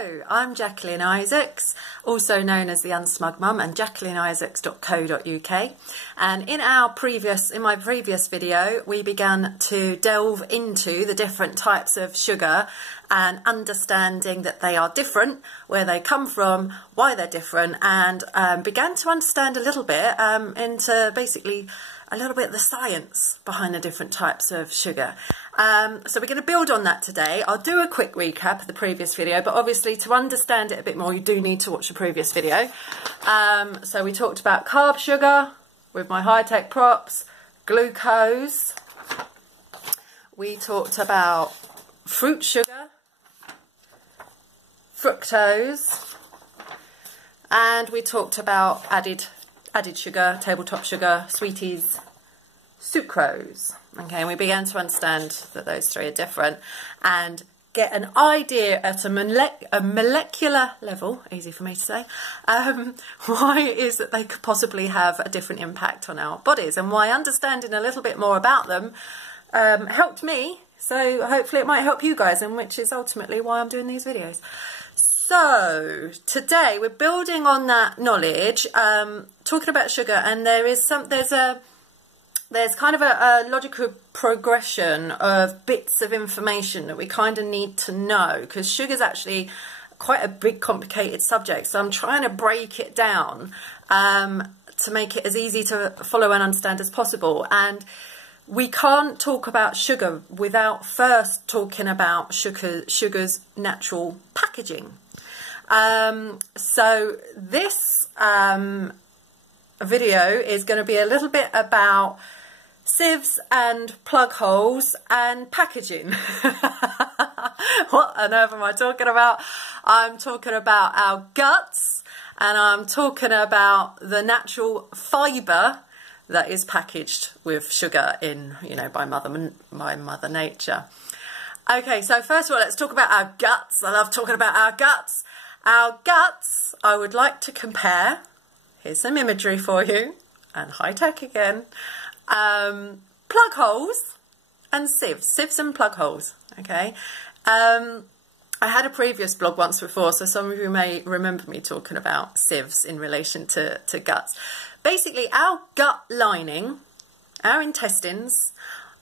Hello, I'm Jacqueline Isaacs, also known as the Unsmug Mum, and jacquelineisaacs.co.uk. And in my previous video, we began to delve into the different types of sugar and understanding that they are different, where they come from, why they're different, and began to understand a little bit into basically a little bit of the science behind the different types of sugar. So we're going to build on that today. I'll do a quick recap of the previous video, but obviously to understand it a bit more, you do need to watch the previous video. So we talked about carb sugar with my high-tech props, glucose. We talked about fruit sugar, fructose, and we talked about added sugar, tabletop sugar, sweeties, sucrose. Okay, and we began to understand that those three are different and get an idea at a molecular level, easy for me to say, why it is that they could possibly have a different impact on our bodies, and why understanding a little bit more about them helped me. So hopefully it might help you guys, and which is ultimately why I'm doing these videos. So today we're building on that knowledge, talking about sugar, and there's kind of a logical progression of bits of information that we kind of need to know, because sugar is actually quite a big, complicated subject. So I'm trying to break it down to make it as easy to follow and understand as possible. And we can't talk about sugar without first talking about sugar's natural packaging. So this video is going to be a little bit about sieves and plug holes and packaging. What on earth am I talking about? I'm talking about our guts, and I'm talking about the natural fibre that is packaged with sugar in, by Mother Nature. Okay, so first of all, let's talk about our guts. I love talking about our guts. Our guts, I would like to compare, here's some imagery for you, and high tech again, plug holes and sieves and plug holes, okay? I had a previous blog once before, so some of you may remember me talking about sieves in relation to guts. Basically, our gut lining, our intestines,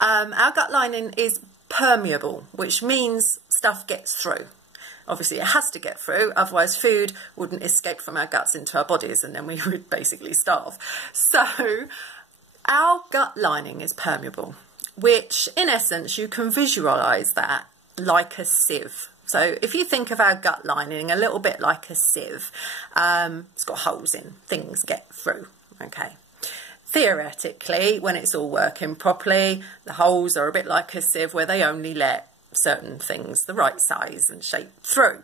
our gut lining is permeable, which means stuff gets through. Obviously, it has to get through, otherwise food wouldn't escape from our guts into our bodies, and then we would basically starve. So our gut lining is permeable, which in essence you can visualise that like a sieve. So if you think of our gut lining a little bit like a sieve, it's got holes in, things get through, okay. Theoretically, when it's all working properly, the holes are a bit like a sieve where they only let certain things the right size and shape through.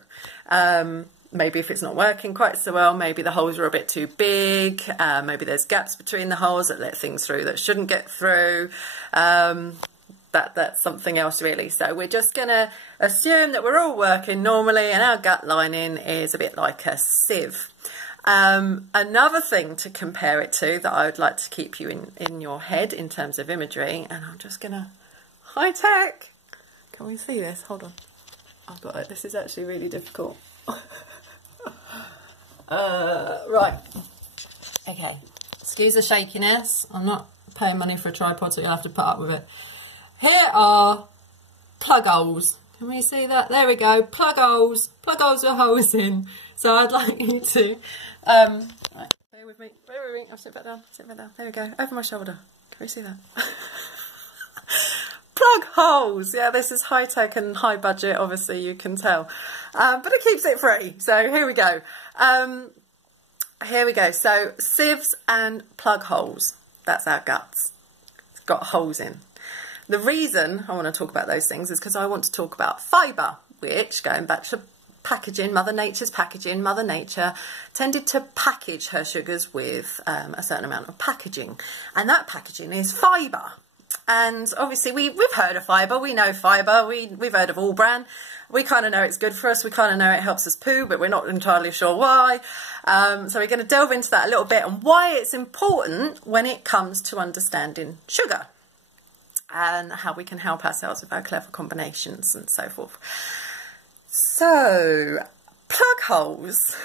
Maybe if it's not working quite so well, maybe the holes are a bit too big, maybe there's gaps between the holes that let things through that shouldn't get through. That's something else really. So we're just going to assume that we're all working normally and our gut lining is a bit like a sieve. Another thing to compare it to that I would like to keep you in your head in terms of imagery, and I'm just going to high tech. Can we see this? Hold on. I've got it. This is actually really difficult. Right. Okay. Excuse the shakiness. I'm not paying money for a tripod, so you'll have to put up with it. Here are plug holes. Can we see that? There we go. Plug holes. Plug holes with holes in. So I'd like you to... right, bear with me. Bear with me. I'll sit back down. Sit back down. There we go. Over my shoulder. Can we see that? Plug holes. Yeah, this is high tech and high budget, obviously you can tell, but it keeps it free. So here we go. So sieves and plug holes, that's our guts. It's got holes in. The reason I want to talk about those things is because I want to talk about fibre, which, going back to packaging, Mother Nature's packaging, Mother Nature tended to package her sugars with a certain amount of packaging, and that packaging is fibre. And obviously we've heard of fibre, we know fibre, we've heard of all bran, we kind of know it's good for us, we kind of know it helps us poo, but we're not entirely sure why. So we're going to delve into that a little bit and why it's important when it comes to understanding sugar and how we can help ourselves with our clever combinations and so forth. So holes.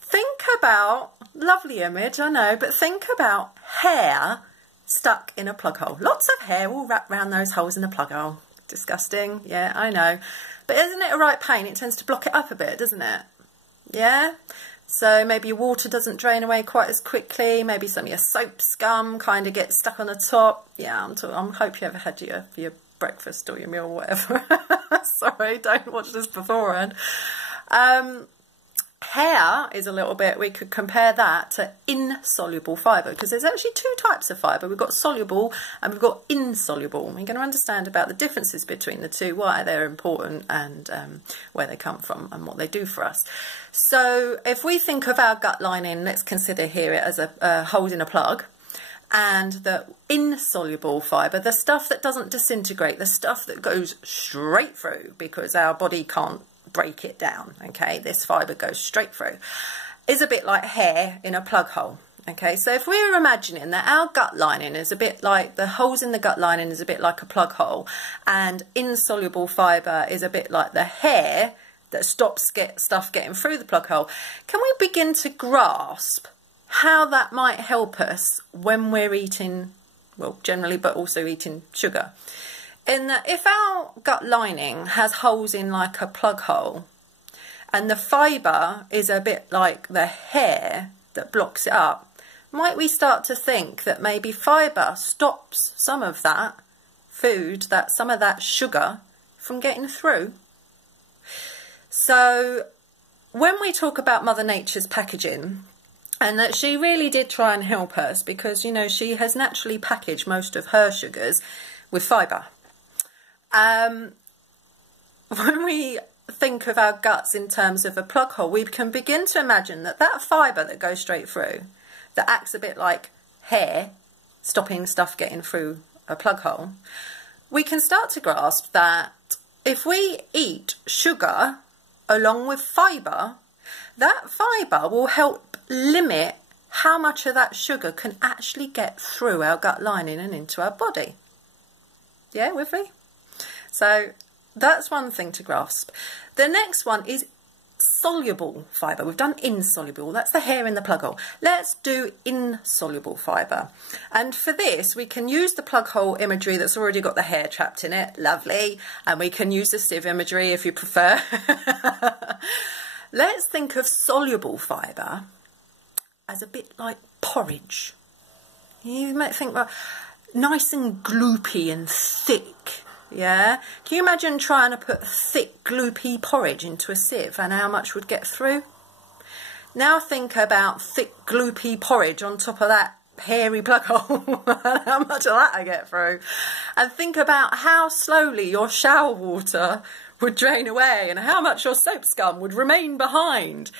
Think about, lovely image, I know, but think about hair stuck in a plug hole. Lots of hair all wrapped around those holes in a plug hole. Disgusting, yeah, I know. But isn't it a right pain? It tends to block it up a bit, doesn't it? Yeah? So maybe your water doesn't drain away quite as quickly. Maybe some of your soap scum kind of gets stuck on the top. Yeah, I hope you ever had your breakfast or your meal or whatever. Sorry, don't watch this beforehand. Hair is a little bit, we could compare that to insoluble fibre, because there's actually two types of fibre. We've got soluble and we've got insoluble. We're going to understand about the differences between the two, why they're important, and where they come from and what they do for us. So if we think of our gut lining, let's consider here it as a hole in a plug, and the insoluble fibre, the stuff that doesn't disintegrate, the stuff that goes straight through because our body can't break it down, okay, this fibre goes straight through, is a bit like hair in a plug hole. Okay, so if we're imagining that our gut lining is a bit like, the holes in the gut lining is a bit like a plug hole, and insoluble fibre is a bit like the hair that stops stuff getting through the plug hole, can we begin to grasp how that might help us when we're eating, well, generally, but also eating sugar? In that if our gut lining has holes in like a plug hole, and the fibre is a bit like the hair that blocks it up, might we start to think that maybe fibre stops some of that food, some of that sugar from getting through? So when we talk about Mother Nature's packaging, and that she really did try and help us, because, you know, she has naturally packaged most of her sugars with fibre. When we think of our guts in terms of a plug hole, we can begin to imagine that that fibre that goes straight through, that acts a bit like hair, stopping stuff getting through a plug hole, we can start to grasp that if we eat sugar along with fibre, that fibre will help limit how much of that sugar can actually get through our gut lining and into our body. Yeah, with me? So that's one thing to grasp. The next one is soluble fibre. We've done insoluble, that's the hair in the plug hole. Let's do insoluble fibre. And for this, we can use the plug hole imagery that's already got the hair trapped in it, lovely. And we can use the sieve imagery if you prefer. Let's think of soluble fibre as a bit like porridge. You might think, well, nice and gloopy and thick. Yeah, can you imagine trying to put thick gloopy porridge into a sieve and how much would get through? Now think about thick gloopy porridge on top of that hairy plug hole and how much of that I get through. And think about how slowly your shower water would drain away and how much your soap scum would remain behind,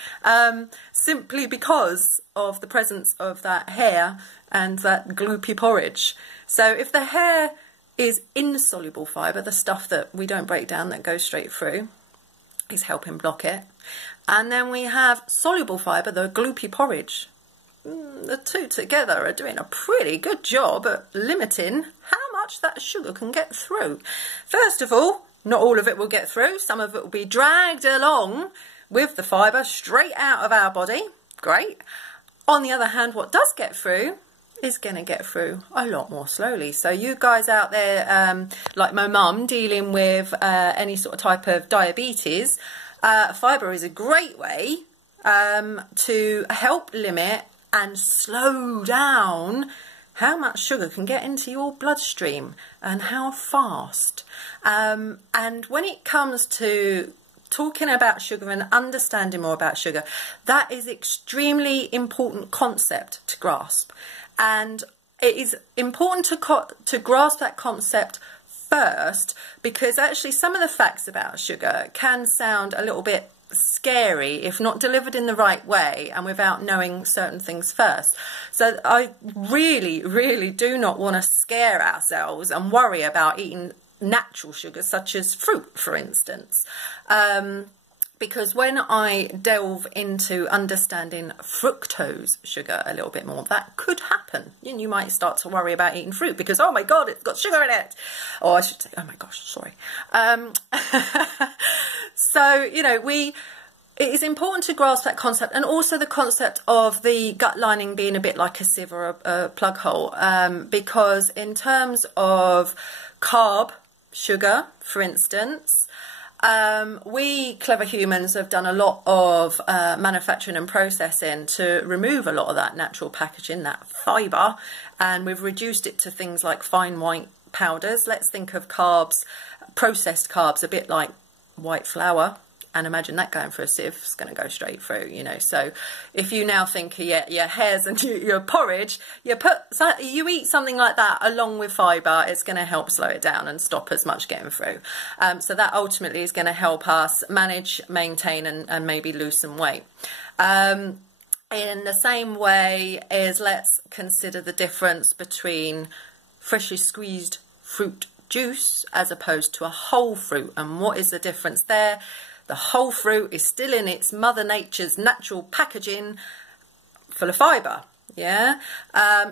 simply because of the presence of that hair and that gloopy porridge. So if the hair is insoluble fibre, the stuff that we don't break down that goes straight through, is helping block it. And then we have soluble fibre, the gloopy porridge. The two together are doing a pretty good job at limiting how much that sugar can get through. First of all, not all of it will get through. Some of it will be dragged along with the fibre straight out of our body. Great. On the other hand, what does get through is going to get through a lot more slowly. So you guys out there, like my mum, dealing with any sort of type of diabetes, fibre is a great way to help limit and slow down how much sugar can get into your bloodstream and how fast. And when it comes to talking about sugar and understanding more about sugar, that is extremely important concept to grasp. And it is important to grasp that concept first, because actually some of the facts about sugar can sound a little bit scary if not delivered in the right way and without knowing certain things first. So I really do not want to scare ourselves and worry about eating natural sugars such as fruit, for instance. Because when I delve into understanding fructose sugar a little bit more, that could happen. You might start to worry about eating fruit because, oh my God, it's got sugar in it. Or I should say, oh my gosh, sorry. So, you know, it is important to grasp that concept, and also the concept of the gut lining being a bit like a sieve or a plug hole, because in terms of carb, sugar, for instance, we clever humans have done a lot of manufacturing and processing to remove a lot of that natural packaging, that fibre, and we've reduced it to things like fine white powders. Let's think of carbs, processed carbs, a bit like white flour, and imagine that going through a sieve. It's going to go straight through, you know. So if you now think of your hairs and your porridge, you eat something like that along with fibre, it's going to help slow it down and stop as much getting through. So that ultimately is going to help us manage, maintain, and maybe lose some weight. In the same way as, let's consider the difference between freshly squeezed fruit juice as opposed to a whole fruit. And what is the difference there? The whole fruit is still in its Mother Nature's natural packaging, full of fibre. Yeah.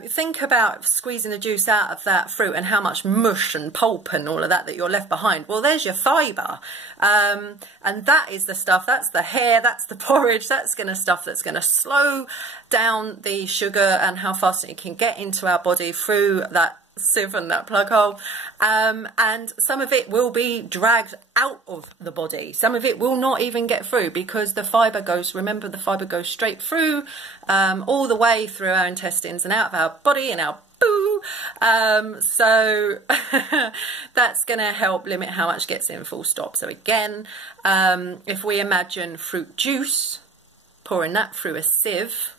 Think about squeezing the juice out of that fruit and how much mush and pulp and all of that you're left behind. Well, there's your fibre, and that is the stuff. That's the hair. That's the porridge. That's stuff that's going to slow down the sugar and how fast it can get into our body through that sieve and that plug hole, and some of it will be dragged out of the body. Some of it will not even get through because the fibre goes, remember, the fibre goes straight through, all the way through our intestines and out of our body and our poo. So that's going to help limit how much gets in, full stop. So again, if we imagine fruit juice, pouring that through a sieve,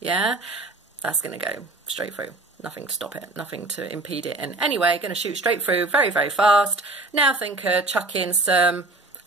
yeah, that's going to go straight through. Nothing to stop it, nothing to impede it. And anyway, going to shoot straight through very, very fast. Now think chuck in some,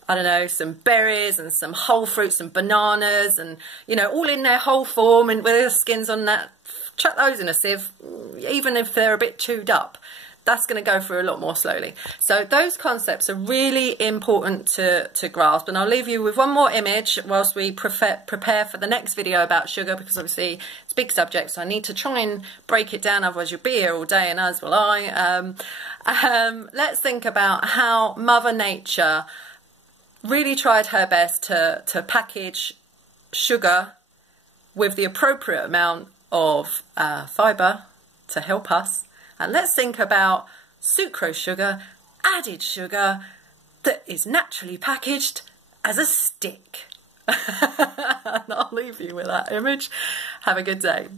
I don't know, some berries and some whole fruits and bananas and, you know, all in their whole form and with their skins on that. Chuck those in a sieve, even if they're a bit chewed up. That's going to go through a lot more slowly. So those concepts are really important to grasp. And I'll leave you with one more image whilst we prepare for the next video about sugar, because obviously it's a big subject, so I need to try and break it down, otherwise you'll be here all day and as will I. Let's think about how Mother Nature really tried her best to package sugar with the appropriate amount of fibre to help us. And let's think about sucrose sugar, added sugar, that is naturally packaged as a stick. And I'll leave you with that image. Have a good day.